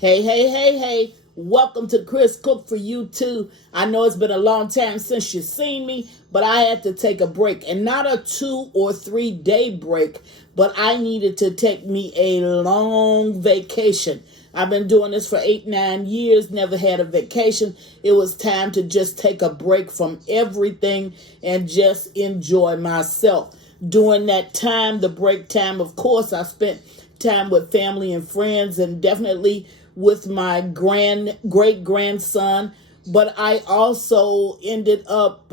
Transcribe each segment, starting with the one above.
Hey, hey, hey, hey. Welcome to Chris Cook for You Too. I know it's been a long time since you've seen me, but I had to take a break. And not a 2 or 3 day break, but I needed to take me a long vacation. I've been doing this for 8, 9 years, never had a vacation. It was time to just take a break from everything and just enjoy myself. During that time, the break time, of course, I spent time with family and friends and definitely with my great grandson. But I also ended up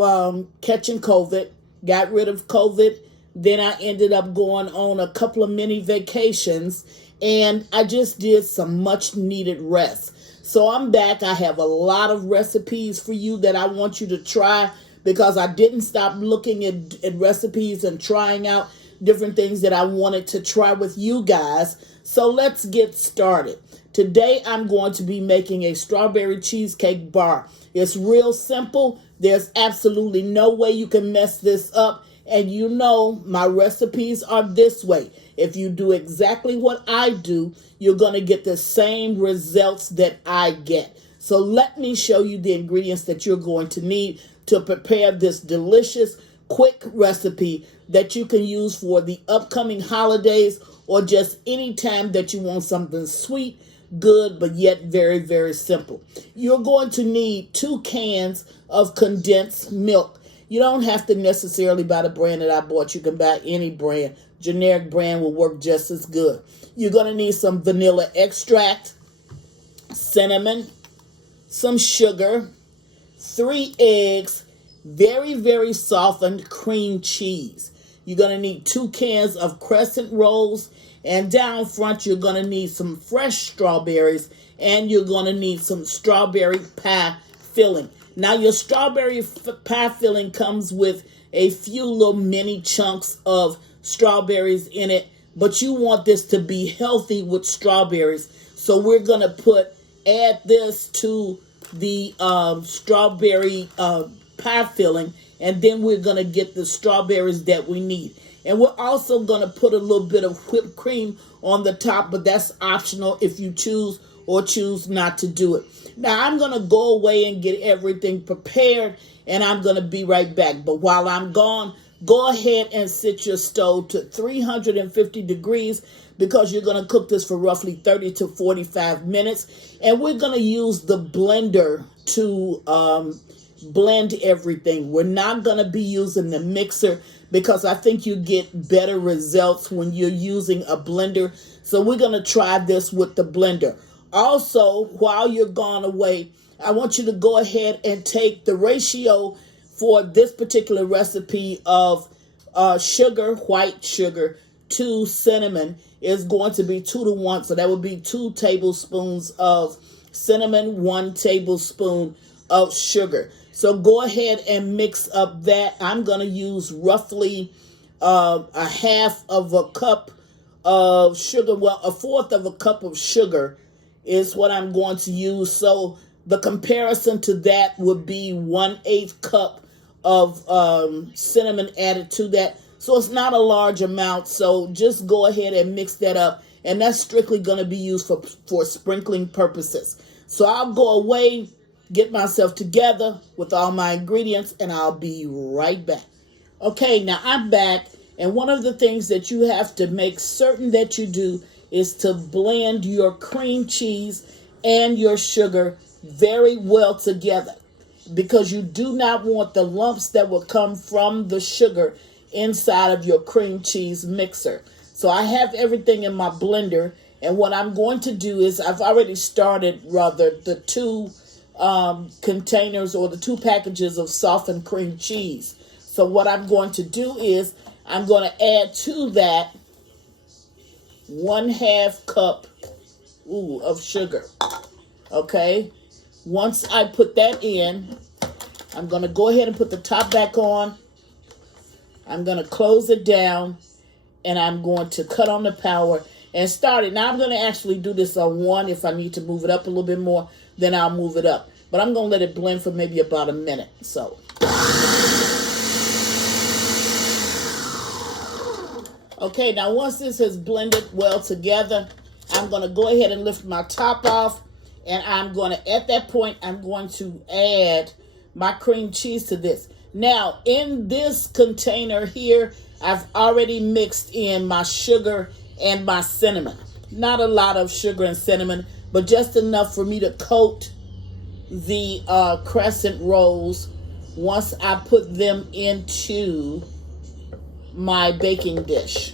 catching COVID, got rid of COVID. Then I ended up going on a couple of mini vacations, and I just did some much needed rest. So I'm back. I have a lot of recipes for you that I want you to try, because I didn't stop looking at recipes and trying out different things that I wanted to try with you guys. So let's get started. Today I'm going to be making a strawberry cheesecake bar. It's real simple. There's absolutely no way you can mess this up. And you know my recipes are this way. If you do exactly what I do, you're going to get the same results that I get. So let me show you the ingredients that you're going to need to prepare this delicious, quick recipe that you can use for the upcoming holidays or just any time that you want something sweet, good, but yet very, very simple. You're going to need 2 cans of condensed milk. You don't have to necessarily buy the brand that I bought. You can buy any brand. Generic brand will work just as good. You're going to need some vanilla extract, cinnamon, some sugar, 3 eggs, very, very softened cream cheese. You're going to need 2 cans of crescent rolls, and down front you're going to need some fresh strawberries, and you're going to need some strawberry pie filling. Now your strawberry pie filling comes with a few little mini chunks of strawberries in it, but you want this to be healthy with strawberries. So we're going to add this to the strawberry pie filling, and then we're going to get the strawberries that we need. And we're also going to put a little bit of whipped cream on the top, but that's optional if you choose or choose not to do it. Now I'm going to go away and get everything prepared, and I'm going to be right back. But while I'm gone, go ahead and set your stove to 350 degrees, because you're going to cook this for roughly 30 to 45 minutes. And we're going to use the blender to blend everything. We're not going to be using the mixer, because I think you get better results when you're using a blender. So we're going to try this with the blender. Also, while you're gone away, I want you to go ahead and take the ratio for this particular recipe of sugar, white sugar, to cinnamon is going to be 2 to 1. So that would be 2 tablespoons of cinnamon, 1 tablespoon of sugar. So go ahead and mix up that. I'm going to use roughly a half of a cup of sugar. Well, a fourth of a cup of sugar is what I'm going to use. So the comparison to that would be 1/8 cup of cinnamon added to that. So it's not a large amount. So just go ahead and mix that up. And that's strictly going to be used for sprinkling purposes. So I'll go away, get myself together with all my ingredients, and I'll be right back. Okay, now I'm back. And one of the things that you have to make certain that you do is to blend your cream cheese and your sugar very well together, because you do not want the lumps that will come from the sugar inside of your cream cheese mixer. So I have everything in my blender, and what I'm going to do is I've already started the 2 containers or the 2 packages of softened cream cheese. So what I'm going to do is I'm going to add to that 1/2 cup of sugar. Okay, once I put that in, I'm going to go ahead and put the top back on. I'm going to close it down, and I'm going to cut on the power and start it. Now I'm going to actually do this on 1. If I need to move it up a little bit more, then I'll move it up. But I'm going to let it blend for maybe about a minute. So okay, now once this has blended well together, I'm going to go ahead and lift my top off. And I'm going to, at that point, I'm going to add my cream cheese to this. Now, in this container here, I've already mixed in my sugar and my cinnamon. Not a lot of sugar and cinnamon, but just enough for me to coat the crescent rolls once I put them into my baking dish.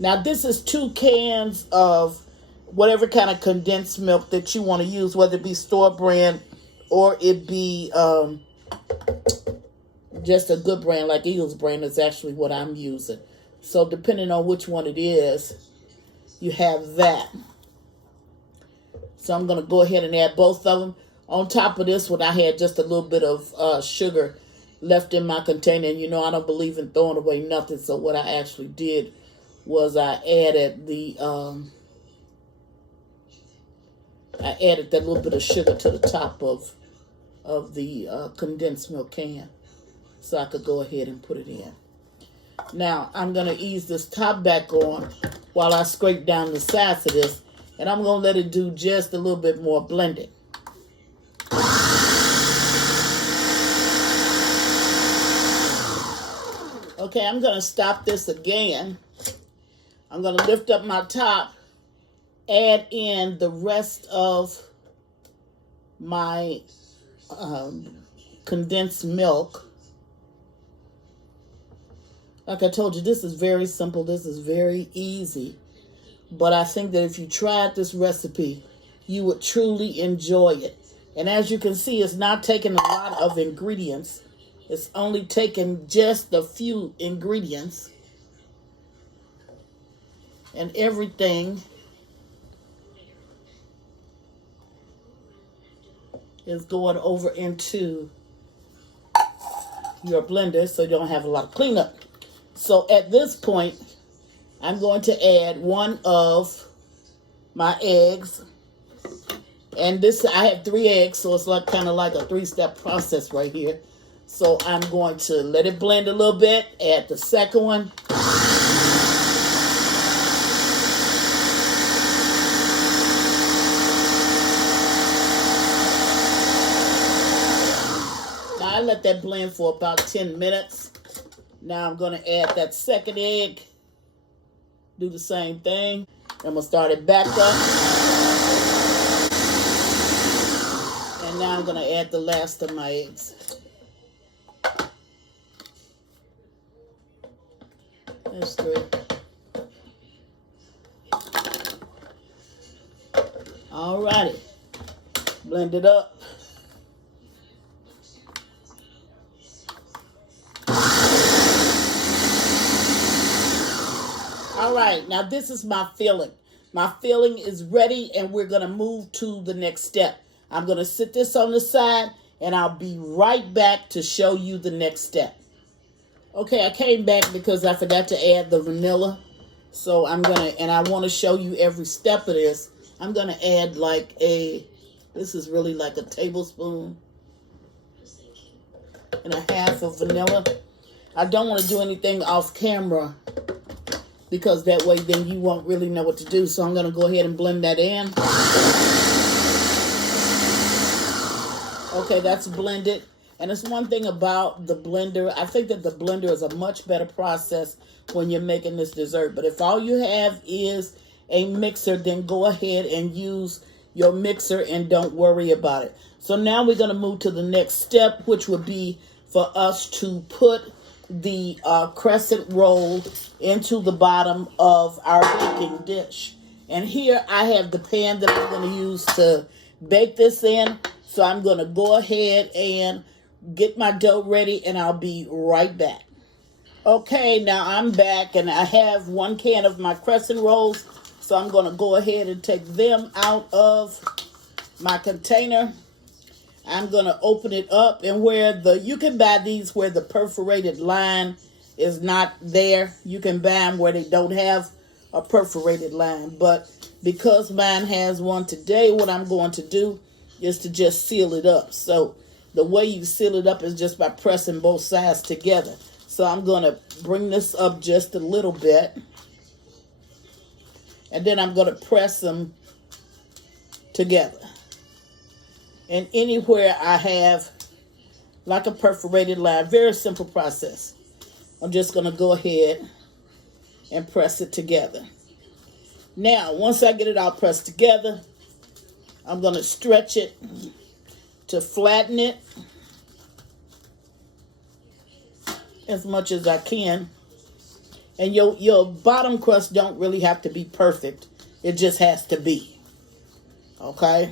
Now, this is 2 cans of whatever kind of condensed milk that you want to use, whether it be store brand or it be just a good brand like Eagles brand is actually what I'm using. So depending on which one it is, you have that. So I'm going to go ahead and add both of them. On top of this one, I had just a little bit of sugar left in my container. And you know, I don't believe in throwing away nothing. So what I actually did was I added that little bit of sugar to the top of the condensed milk can, so I could go ahead and put it in. Now, I'm going to ease this top back on while I scrape down the sides of this, and I'm going to let it do just a little bit more blending. Okay, I'm going to stop this again. I'm going to lift up my top, add in the rest of my condensed milk. Like I told you, this is very simple. This is very easy. But I think that if you tried this recipe, you would truly enjoy it. And as you can see, it's not taking a lot of ingredients. It's only taking just a few ingredients. And everything is going over into your blender so you don't have a lot of cleanup. So at this point, I'm going to add one of my eggs. And this, I have 3 eggs, so it's like kind of like a 3-step process right here. So I'm going to let it blend a little bit, add the second one. I let that blend for about 10 minutes. Now I'm going to add that second egg. Do the same thing. I'm going to start it back up. And now I'm going to add the last of my eggs. There's 3. Alrighty. Blend it up. All right, now this is my filling. My filling is ready, and we're going to move to the next step. I'm going to sit this on the side, and I'll be right back to show you the next step. Okay, I came back because I forgot to add the vanilla. So I'm going to, and I want to show you every step of this. I'm going to add this is really like a tablespoon and a half of vanilla. I don't want to do anything off camera, because that way then you won't really know what to do. So I'm going to go ahead and blend that in. Okay, that's blended. And it's one thing about the blender. I think that the blender is a much better process when you're making this dessert. But if all you have is a mixer, then go ahead and use your mixer and don't worry about it. So now we're going to move to the next step, which would be for us to put the crescent roll into the bottom of our baking dish. And here I have the pan that I'm going to use to bake this in. So I'm going to go ahead and get my dough ready, and I'll be right back. Okay, now I'm back, and I have 1 can of my crescent rolls. So I'm going to go ahead and take them out of my container. I'm going to open it up, and you can buy these where the perforated line is not there. You can buy them where they don't have a perforated line. But because mine has one today, what I'm going to do is to just seal it up. So the way you seal it up is just by pressing both sides together. So I'm going to bring this up just a little bit. And then I'm going to press them together. And anywhere I have like a perforated line, very simple process. I'm just going to go ahead and press it together. Now, once I get it all pressed together, I'm going to stretch it to flatten it as much as I can. And your bottom crust don't really have to be perfect. It just has to be. Okay?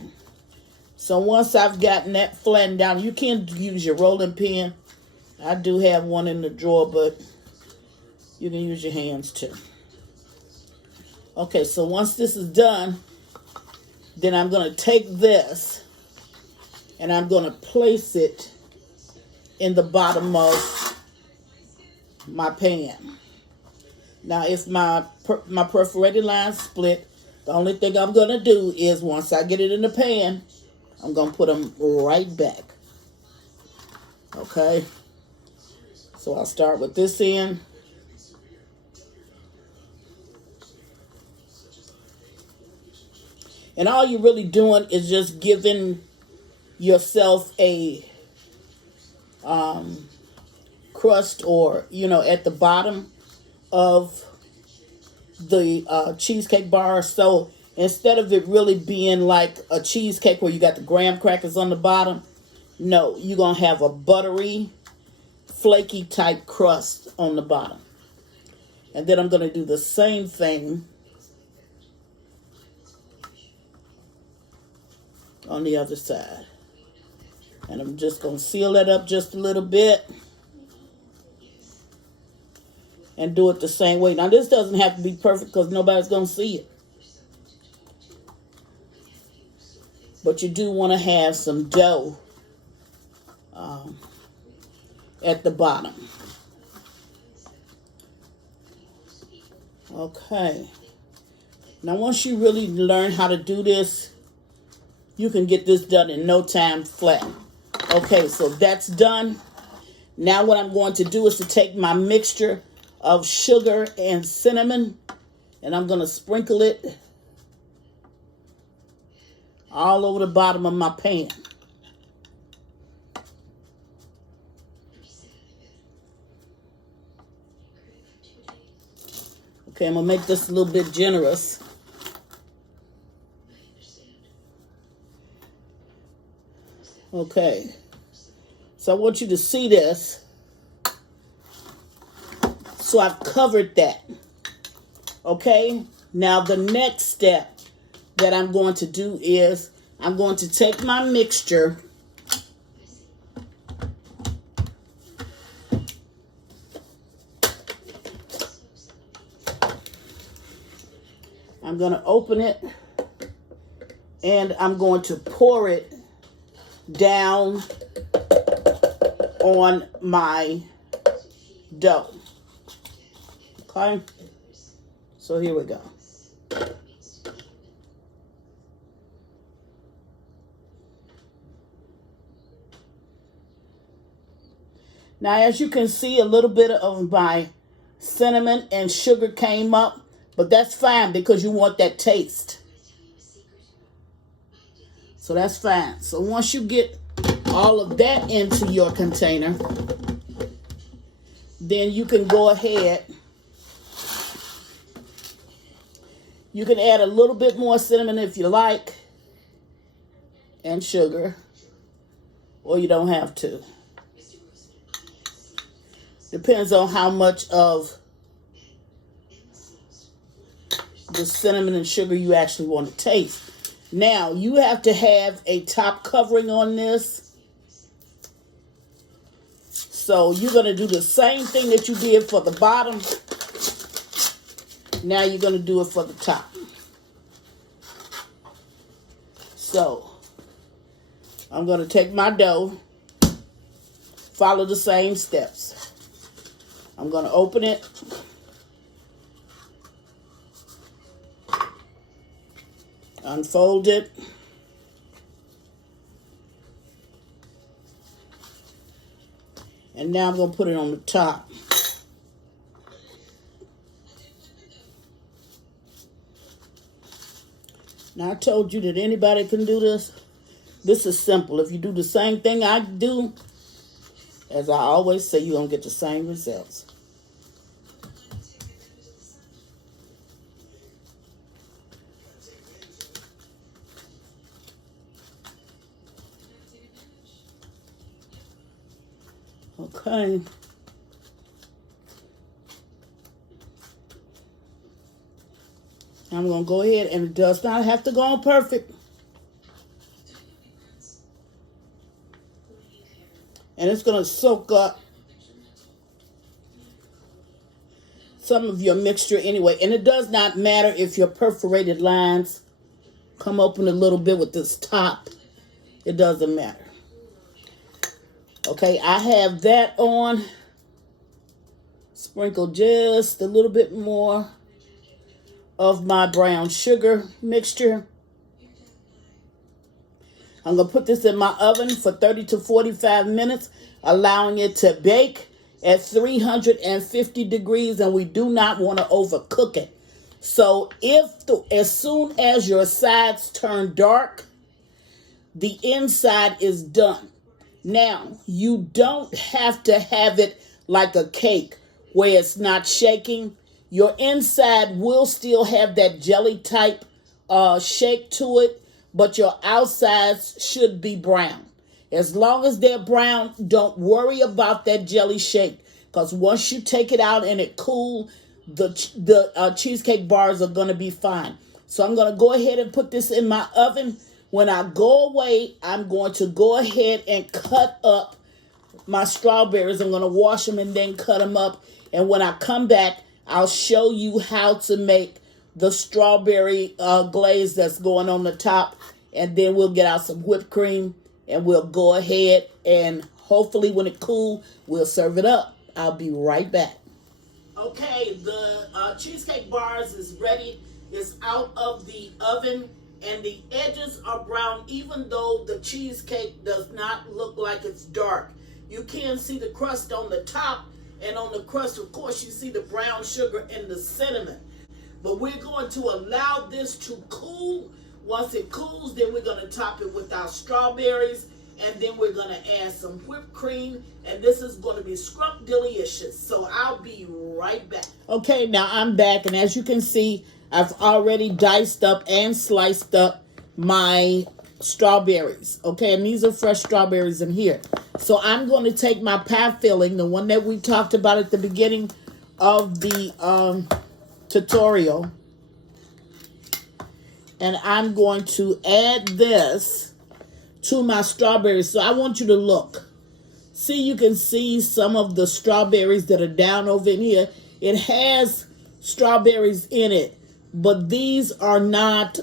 So once I've gotten that flattened down, you can use your rolling pin. I do have one in the drawer, but you can use your hands too. Okay, so once this is done, then I'm going to take this and I'm going to place it in the bottom of my pan. Now, if my perforated line split, the only thing I'm going to do is once I get it in the pan, I'm going to put them right back. Okay? So I'll start with this end. And all you're really doing is just giving yourself a crust, or, at the bottom of the cheesecake bar. So instead of it really being like a cheesecake where you got the graham crackers on the bottom, no, you're going to have a buttery, flaky type crust on the bottom. And then I'm going to do the same thing on the other side. And I'm just going to seal that up just a little bit and do it the same way. Now, this doesn't have to be perfect because nobody's going to see it. But you do want to have some dough at the bottom. Okay. Now, once you really learn how to do this, you can get this done in no time flat. Okay, so that's done. Now what I'm going to do is to take my mixture of sugar and cinnamon, and I'm going to sprinkle it all over the bottom of my pan. Okay, I'm going to make this a little bit generous. Okay, so I want you to see this. So I've covered that. Okay, now the next step that I'm going to do is I'm going to take my mixture I'm going to open it and I'm going to pour it down on my dough. Okay, so here we go. Now, as you can see, a little bit of my cinnamon and sugar came up, but that's fine because you want that taste. So that's fine. So once you get all of that into your container, then you can go ahead. You can add a little bit more cinnamon if you like, and sugar, or you don't have to. Depends on how much of the cinnamon and sugar you actually want to taste. Now, you have to have a top covering on this. So you're going to do the same thing that you did for the bottom. Now you're going to do it for the top. So I'm going to take my dough, follow the same steps. I'm going to open it. Unfold it. And now I'm going to put it on the top. Now, I told you that anybody can do this. This is simple. If you do the same thing I do, as I always say, you're going to get the same results. Okay. I'm going to go ahead, and it does not have to go on perfect. And it's going to soak up some of your mixture anyway. And it does not matter if your perforated lines come open a little bit with this top. It doesn't matter. Okay, I have that on. Sprinkle just a little bit more of my brown sugar mixture. I'm going to put this in my oven for 30 to 45 minutes, allowing it to bake at 350 degrees, and we do not want to overcook it. So as soon as your sides turn dark, the inside is done. Now, you don't have to have it like a cake where it's not shaking. Your inside will still have that jelly type shake to it, but your outsides should be brown. As long as they're brown, don't worry about that jelly shake, because once you take it out and it cool, the cheesecake bars are going to be fine. So I'm going to go ahead and put this in my oven. When I go away, I'm going to go ahead and cut up my strawberries. I'm going to wash them and then cut them up. And when I come back, I'll show you how to make the strawberry glaze that's going on the top. And then we'll get out some whipped cream and we'll go ahead and hopefully when it cools, we'll serve it up. I'll be right back. Okay, the cheesecake bars is ready. It's out of the oven. And the edges are brown, even though the cheesecake does not look like it's dark. You can see the crust on the top, and on the crust, of course, you see the brown sugar and the cinnamon. But we're going to allow this to cool. Once it cools, then we're going to top it with our strawberries, and then we're going to add some whipped cream, and this is going to be scrumptious. So I'll be right back. Okay, now I'm back, and as you can see, I've already diced up and sliced up my strawberries. Okay, and these are fresh strawberries in here. So I'm going to take my pie filling, the one that we talked about at the beginning of the tutorial, and I'm going to add this to my strawberries. So I want you to look. See, you can see some of the strawberries that are down over in here. It has strawberries in it. But these are not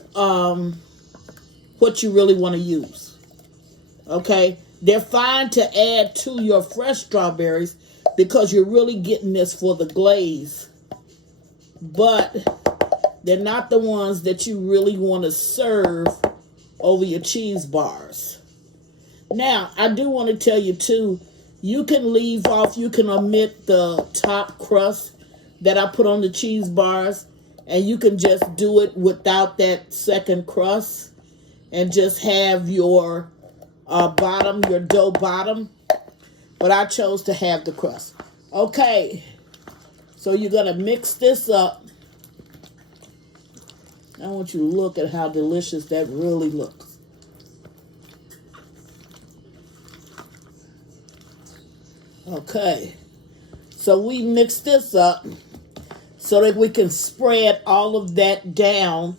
what you really want to use. Okay? They're fine to add to your fresh strawberries because you're really getting this for the glaze. But they're not the ones that you really want to serve over your cheese bars. Now, I do want to tell you too, you can omit the top crust that I put on the cheese bars. And you can just do it without that second crust and just have your bottom, your dough bottom. But I chose to have the crust. Okay, so you're going to mix this up. I want you to look at how delicious that really looks. Okay, so we mix this up so that we can spread all of that down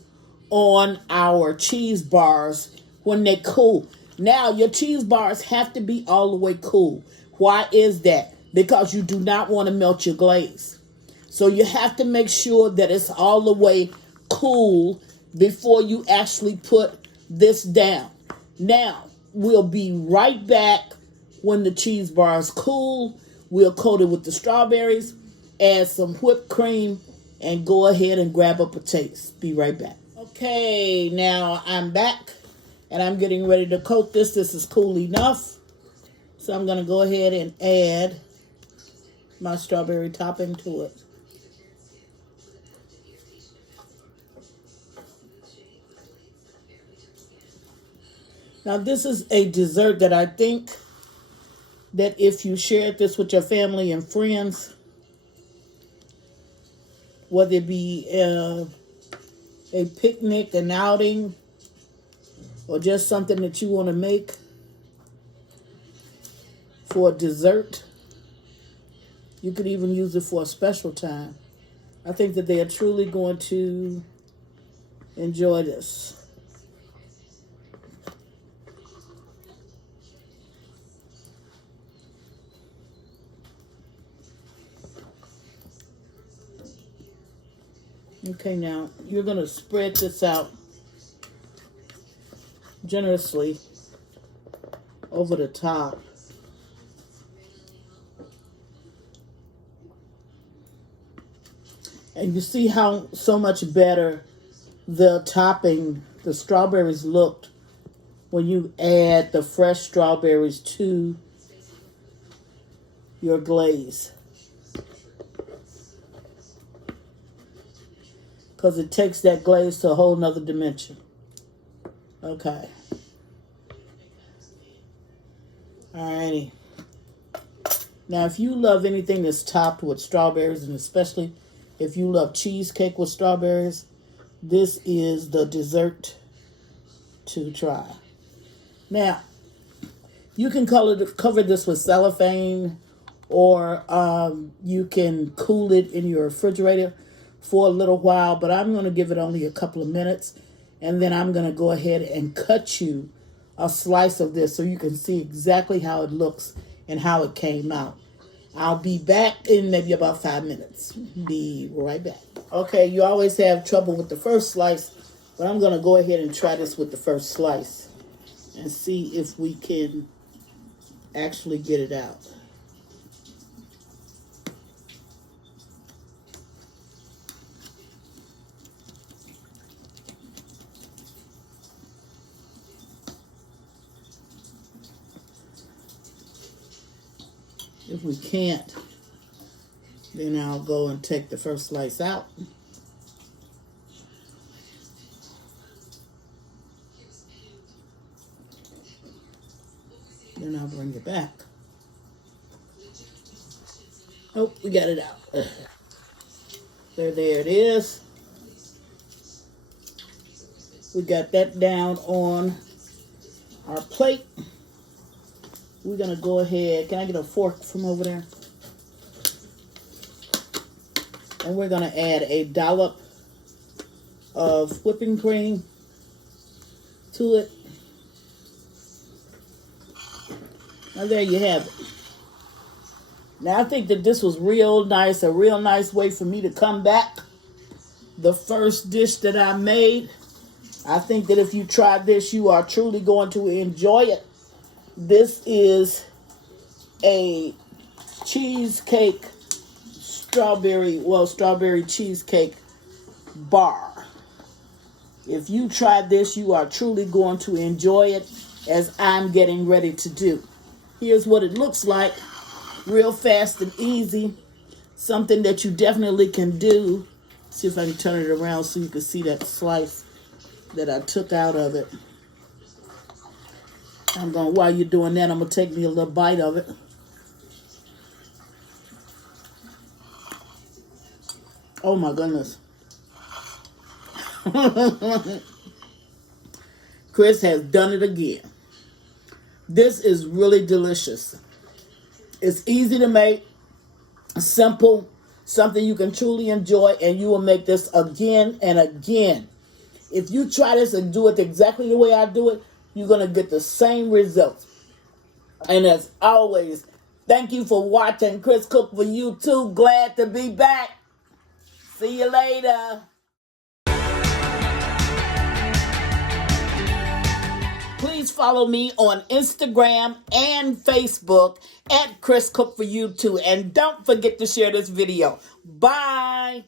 on our cheese bars when they cool. Now, your cheese bars have to be all the way cool. Why is that? Because you do not want to melt your glaze. So you have to make sure that it's all the way cool before you actually put this down. Now, we'll be right back when the cheese bars cool. We'll coat it with the strawberries, add some whipped cream, and go ahead and grab up a taste. Be right back. Okay, now I'm back, and I'm getting ready to coat this. This is cool enough. So I'm going to go ahead and add my strawberry topping to it. Now, this is a dessert that I think that if you shared this with your family and friends, whether it be a picnic, an outing, or just something that you want to make for a dessert, you could even use it for a special time. I think that they are truly going to enjoy this. Okay, now you're going to spread this out generously over the top. And you see how so much better the topping, the strawberries looked when you add the fresh strawberries to your glaze. Because it takes that glaze to a whole nother dimension. Okay. Alrighty. Now, if you love anything that's topped with strawberries, and especially if you love cheesecake with strawberries, this is the dessert to try. Now, you can cover this with cellophane, or you can cool it in your refrigerator for a little while, but I'm going to give it only a couple of minutes, and then I'm going to go ahead and cut you a slice of this so you can see exactly how it looks and how it came out. I'll be back in maybe about 5 minutes. Be right back. Okay, you always have trouble with the first slice, but I'm going to go ahead and try this with the first slice and see if we can actually get it out. If we can't, then I'll go and take the first slice out. Then I'll bring it back. Oh, we got it out. There it is. We got that down on our plate. We're going to go ahead. Can I get a fork from over there? And we're going to add a dollop of whipping cream to it. Now there you have it. Now I think that this was real nice, a real nice way for me to come back. The first dish that I made. I think that if you try this, you are truly going to enjoy it. This is a cheesecake strawberry cheesecake bar. If you try this, you are truly going to enjoy it, as I'm getting ready to do. Here's what it looks like. Real fast and easy. Something that you definitely can do. See if I can turn it around so you can see that slice that I took out of it. While you're doing that, I'm going to take me a little bite of it. Oh my goodness. Chris has done it again. This is really delicious. It's easy to make, simple, something you can truly enjoy, and you will make this again and again. If you try this and do it exactly the way I do it, you're going to get the same results. And as always, thank you for watching Chris Cook for You Too. Glad to be back. See you later. Please follow me on Instagram and Facebook at Chris Cook for You Too. And don't forget to share this video. Bye.